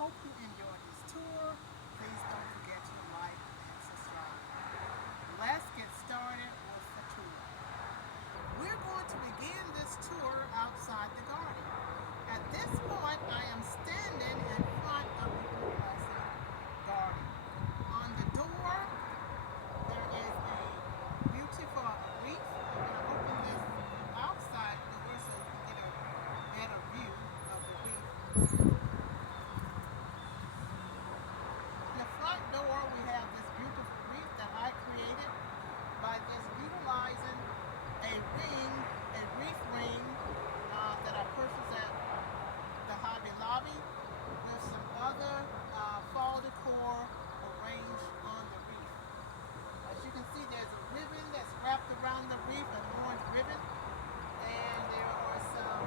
hope you enjoyed this tour. Please don't forget to like and subscribe. Let's get started with the tour. We're going to begin this tour outside the garden. At this point, I am standing in front of the blessing garden. On the door, there is a beautiful wreath. I'm going to open this outside door so you can get a better view of the wreath. In the front door, we have this beautiful wreath that I created by just utilizing a wreath ring that I purchased at the Hobby Lobby with some other fall decor arranged on the wreath. As you can see, there's a ribbon that's wrapped around the wreath, an orange ribbon, and there are some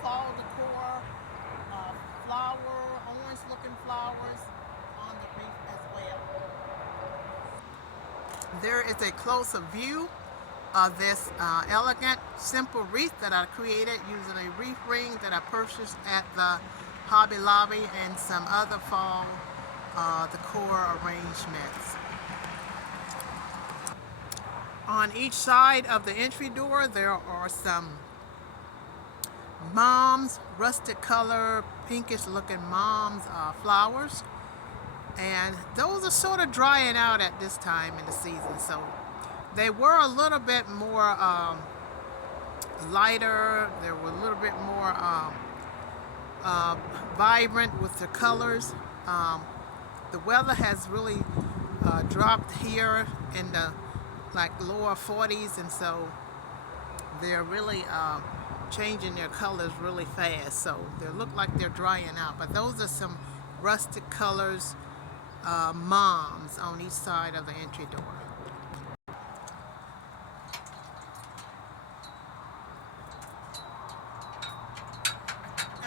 fall decor, orange-looking flowers on the wreath as well. There is a closer view of this elegant, simple wreath that I created using a wreath ring that I purchased at the Hobby Lobby and some other fall decor arrangements. On each side of the entry door, there are some moms, rustic color, pinkish looking moms flowers. And those are sort of drying out at this time in the season, so they were a little bit more lighter. They were a little bit more vibrant with the colors. The weather has really dropped here in the lower 40s, and so they're really changing their colors really fast. So they look like they're drying out. But those are some rustic colors. Moms on each side of the entry door.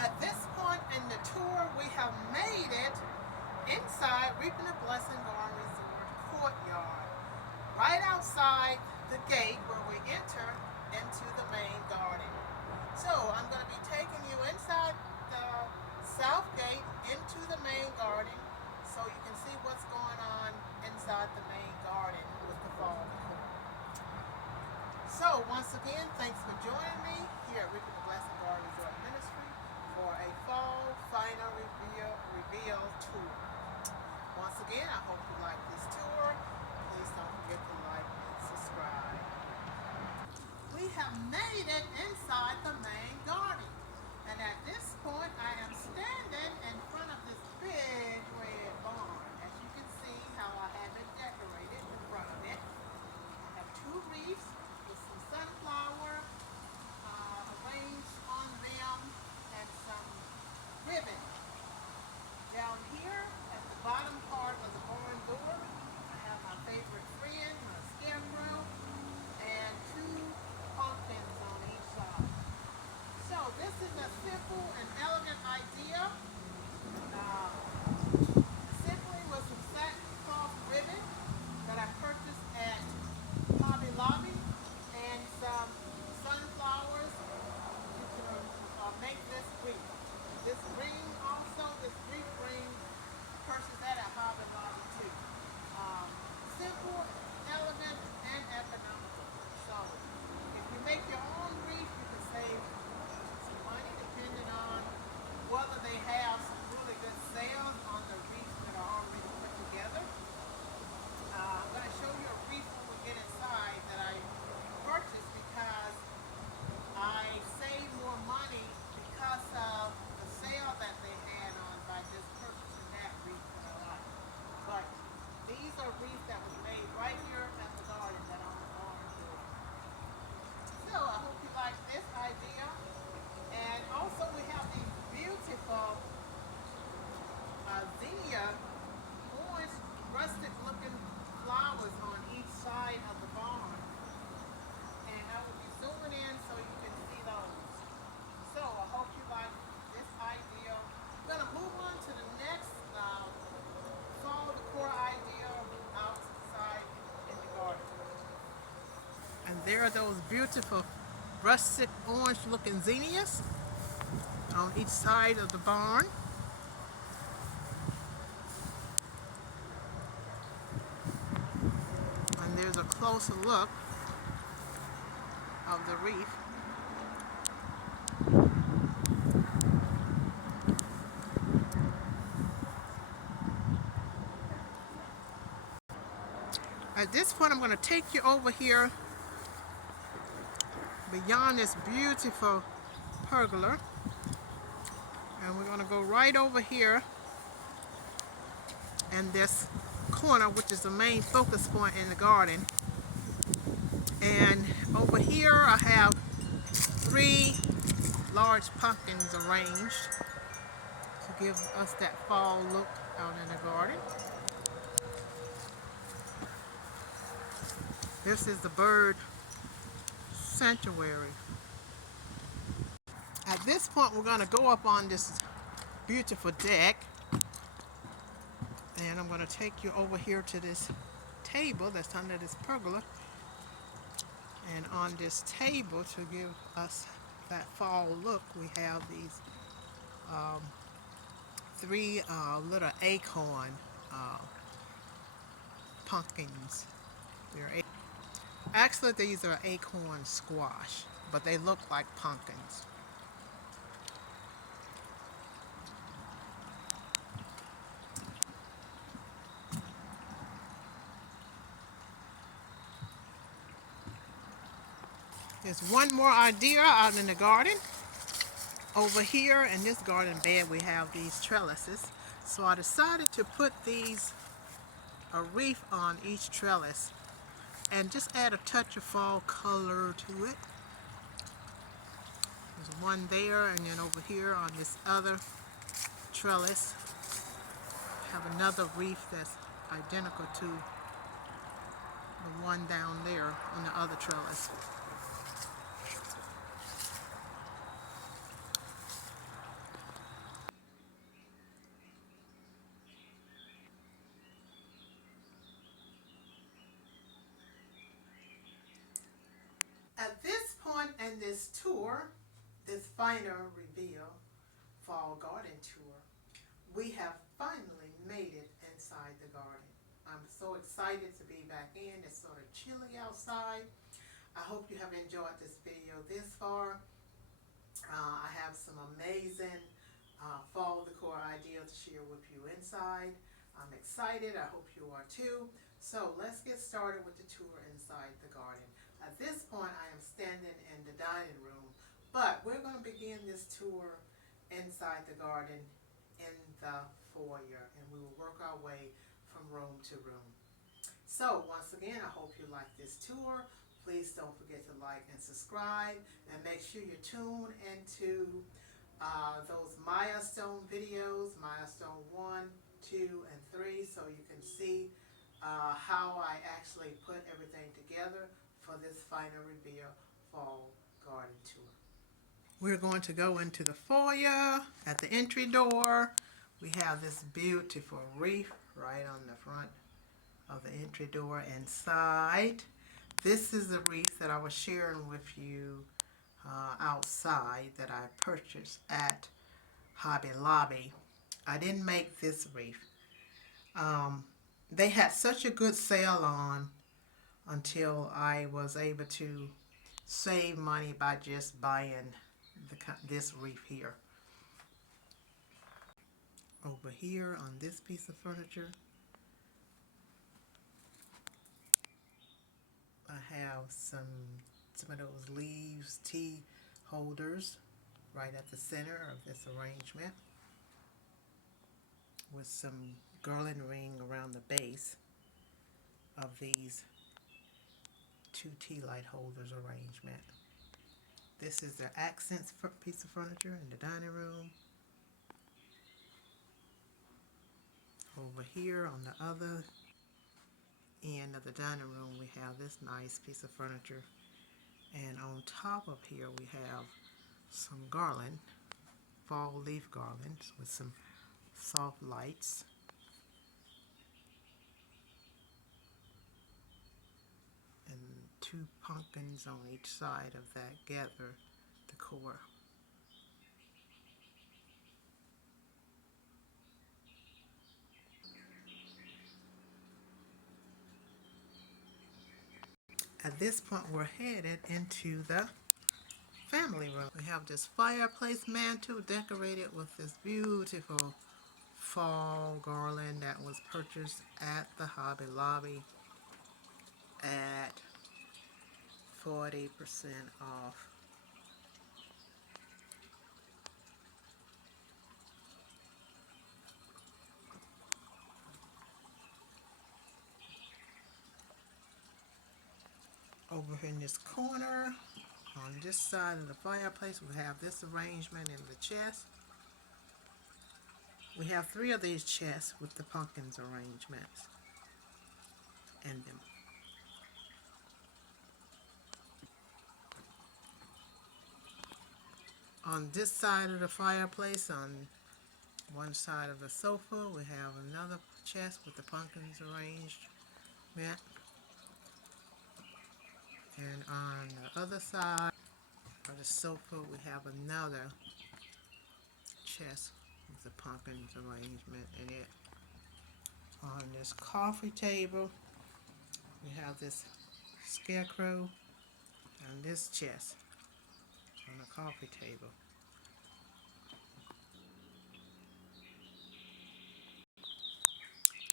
At this point in the tour, we have made it inside Reaping a Blessing Garden Resort courtyard, right outside the gate where we enter into the main garden. So I'm going to be taking you inside the south gate into the main garden, so you can see what's going on inside the main garden with the fall decor. So once again, thanks for joining me here at Reaping the Blessing Garden Resort Ministry for a fall final reveal tour. Once again, I hope you like this tour. Please don't forget to like and subscribe. We have made it inside the main garden. And at this point, I am standing in front of this big red barn. As you can see how I have it decorated in front of it. I have two wreaths with some sunflower arranged on them and some ribbon. Down here at the bottom part of the barn door, I have my favorite friend, my scarecrow, and two pumpkins on each side. So this is a simple and elegant idea. Simply with some sackcloth ribbon that I purchased at Hobby Lobby and some sunflowers. You can make this wreath. This ring also, this wreath ring, purchased that at Hobby Lobby too. Simple, elegant, and economical. So if you make your own wreath, you can save some money depending on whether they have some really good sales on the wreaths that are already put together. I'm going to show you a wreath when we get inside that I purchased because I saved more money because of the sale that they had on by just purchasing that wreath that I like. But these are wreaths that was made right here at the garden that I'm on door. So I hope you like this idea. And also we have these beautiful zinnia, orange, rustic looking flowers on each side of the barn. And I will be zooming in so you can see those. So I hope you like this idea. I'm going to move on to the next fall decor idea outside in the garden. And there are those beautiful rustic orange looking zinnias on each side of the barn. Here's a closer look of the reef. At this point, I'm going to take you over here beyond this beautiful pergola, and we're going to go right over here in this corner, which is the main focus point in the garden. And over here I have 3 large pumpkins arranged to give us that fall look out in the garden. This is the bird sanctuary. At this point, we're going to go up on this beautiful deck, and I'm going to take you over here to this table that's under this pergola. And on this table, to give us that fall look, we have these 3 little acorn pumpkins. Actually, these are acorn squash, but they look like pumpkins. There's one more idea out in the garden. Over here in this garden bed, we have these trellises. So I decided to put a wreath on each trellis and just add a touch of fall color to it. There's one there, and then over here on this other trellis, have another wreath that's identical to the one down there on the other trellis. At this point in this tour, this final reveal fall garden tour, we have finally made it inside the garden. I'm so excited to be back in. It's sort of chilly outside. I hope you have enjoyed this video this far. I have some amazing fall decor ideas to share with you inside. I'm excited. I hope you are too. So let's get started with the tour inside the garden. At this point, I am standing in the dining room, but we're going to begin this tour inside the garden in the foyer, and we will work our way from room to room. So once again, I hope you like this tour. Please don't forget to like and subscribe, and make sure you tune into those milestone videos, milestone 1, 2, and 3, so you can see how I actually put everything together for this final reveal fall garden tour. We're going to go into the foyer. At the entry door, we have this beautiful wreath right on the front of the entry door. Inside, this is the wreath that I was sharing with you outside that I purchased at Hobby Lobby. I didn't make this wreath. They had such a good sale on until I was able to save money by just buying this wreath here. Over here on this piece of furniture, I have some of those leaves tea holders right at the center of this arrangement, with some garland ring around the base of these 2 tea light holders arrangement. This is the accents piece of furniture in the dining room. Over here on the other end of the dining room, we have this nice piece of furniture, and on top of here we have some garland, fall leaf garlands with some soft lights, and 2 pumpkins on each side of that gather decor. At this point, we're headed into the family room. We have this fireplace mantle decorated with this beautiful fall garland that was purchased at the Hobby Lobby at 40% off. Over in this corner, on this side of the fireplace, we have this arrangement in the chest. We have 3 of these chests with the pumpkins arrangements in them. On this side of the fireplace, on one side of the sofa, we have another chest with the pumpkins arrangement. And on the other side of the sofa, we have another chest with the pumpkins arrangement in it. On this coffee table, we have this scarecrow and this chest on the coffee table.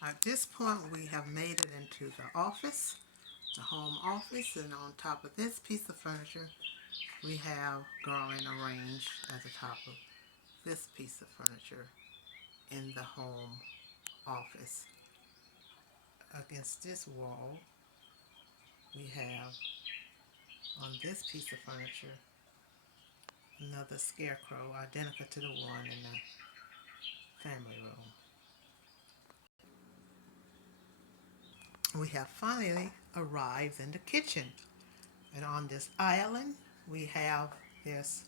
At this point, we have made it into the office, the home office, and on top of this piece of furniture, we have garland arranged at the top of this piece of furniture in the home office. Against this wall, we have on this piece of furniture another scarecrow identical to the one in the family room. We have finally arrived in the kitchen, and on this island we have this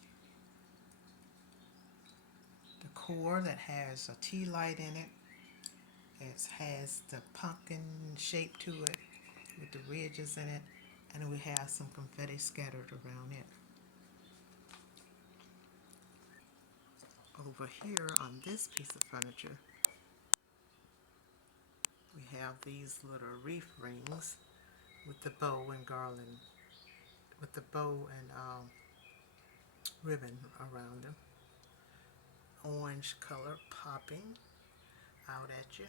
decor that has a tea light in it. It has the pumpkin shape to it with the ridges in it, and we have some confetti scattered around it. Over here on this piece of furniture, we have these little wreath rings with the bow and garland, with the bow and ribbon around them. Orange color popping out at you.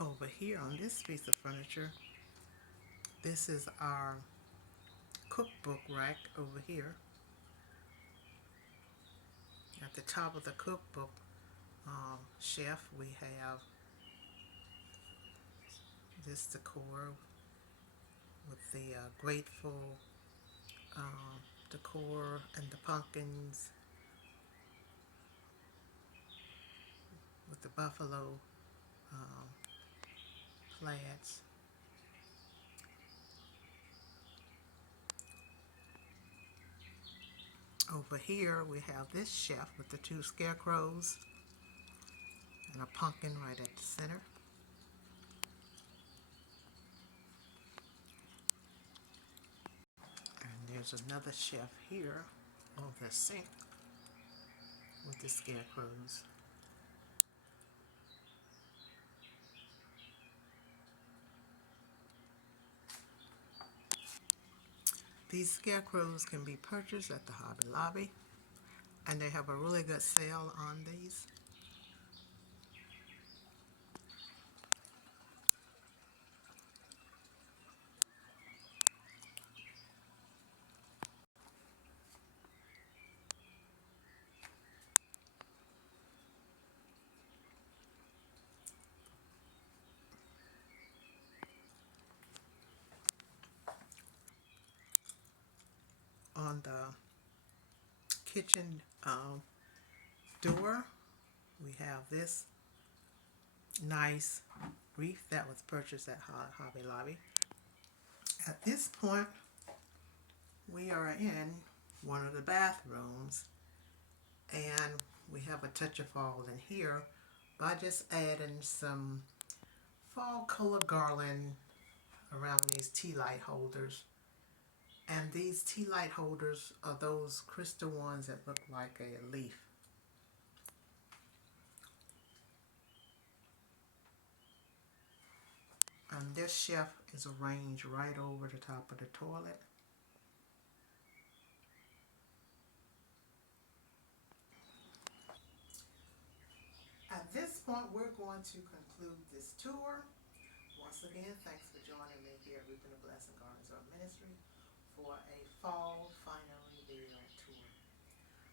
Over here on this piece of furniture, this is our cookbook rack over here. At the top of the cookbook shelf, we have this decor with the grateful decor and the pumpkins with the buffalo plaids. Over here we have this shelf with the 2 scarecrows and a pumpkin right at the center. And there's another shelf here over the sink with the scarecrows. These scarecrows can be purchased at the Hobby Lobby, and they have a really good sale on these. On the kitchen door, we have this nice wreath that was purchased at Hobby Lobby. At this point, we are in one of the bathrooms, and we have a touch of fall in here by just adding some fall color garland around these tea light holders. And these tea light holders are those crystal ones that look like a leaf. And this shelf is arranged right over the top of the toilet. At this point, we're going to conclude this tour. Once again, thanks for joining me here at Reaping the Blessing Gardens Art Ministry for a fall final reveal tour.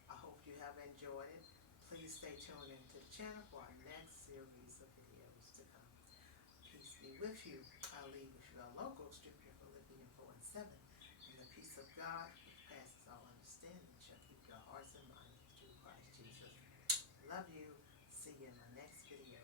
I hope you have enjoyed it. Please stay tuned into the channel for our next series of videos to come. Peace be with you. I leave with you a logo scripture, Philippians 4 and 7. And the peace of God, which passes all understanding, shall keep your hearts and minds through Christ Jesus. Love you. See you in my next video.